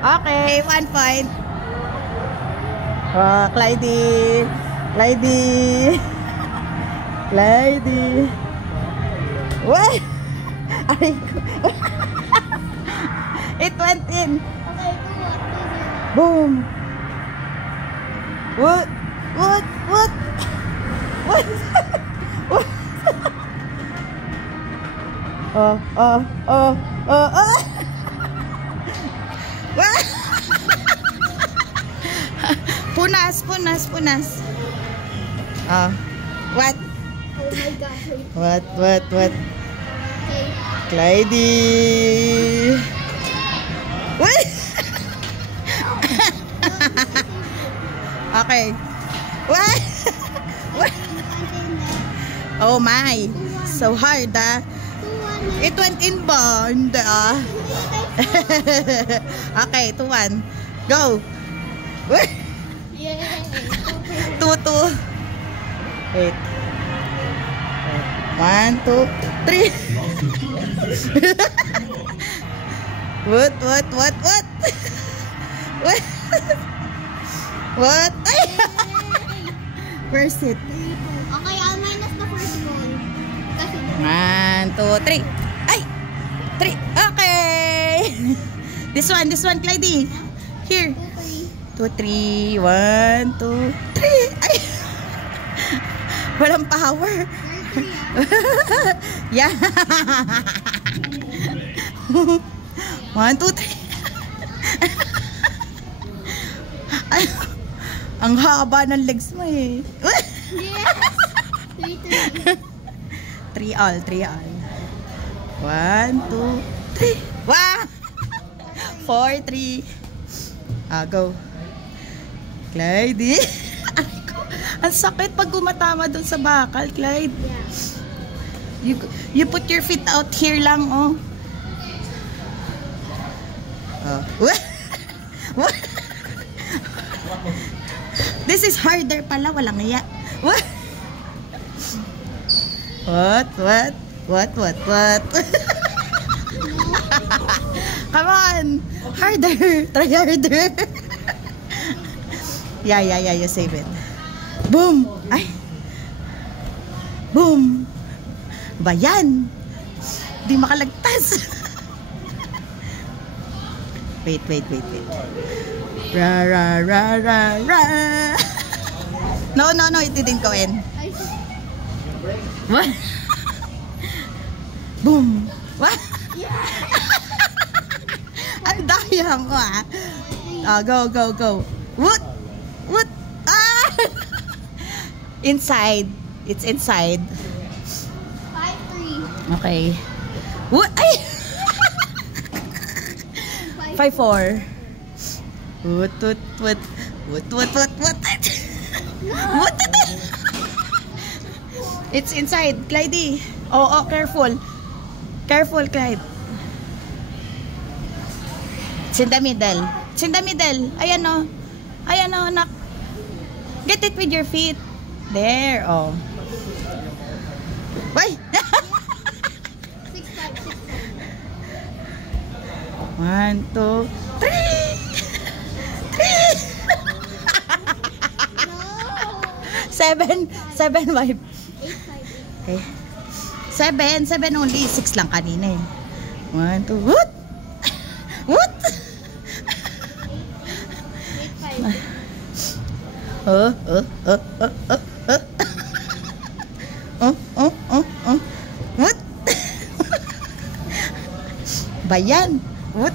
Okay, 1 point. Oh, Clyde. Clyde. Clyde. What? Aray ko. It went in. Boom. What? What? What? What? What? Oh. What? Punas. Oh. What? Oh my gosh. What? Okay. Clyde. What? Okay. What? What? Oh my. So hard, ah. It went in ba? Hindi, ah. Okay, 2-1. Go. What? 2-2. Wait. 1, 2, 3. What? What? What? Where's it? Okay, I'll minus the first goal. Kasi 1, 2, 3. Ay! 3. Okay! This one, Clyde. Here. 2, 3. 1, 2, 3. Ay! Walang power. Yeah. 1, 2, 3. Ay, ang haba ng legs mo eh. yes. 3 all. 1, 2, 3. Wow! 4, 3. Go. Clyde. Ay ko, ang sakit pag gumatama dun sa bakal, Clyde. Yeah. You put your feet out here lang, oh. What? What? This is harder pala, walang iya. What? What? Come on. Harder. Try harder. Yeah, you save it. Boom. Ay. Boom. Bayan. Di makalagtas. Wait. Ra. No, it didn't go in. What? Boom. What? Ang daya mo, ah. Go. What? Ah! Inside. It's inside. 5-3. Okay. What? Ay! 5-4. What? What? It's inside, Clyde. Oh, careful. Careful, Clyde. It's in the middle. Ayan o, anak. Get it with your feet. There, oh. Why? 1, 2, 3. 7, 5. Okay. 7 only. 6 lang kanina eh. 1, 2. What? What? Bayan. What?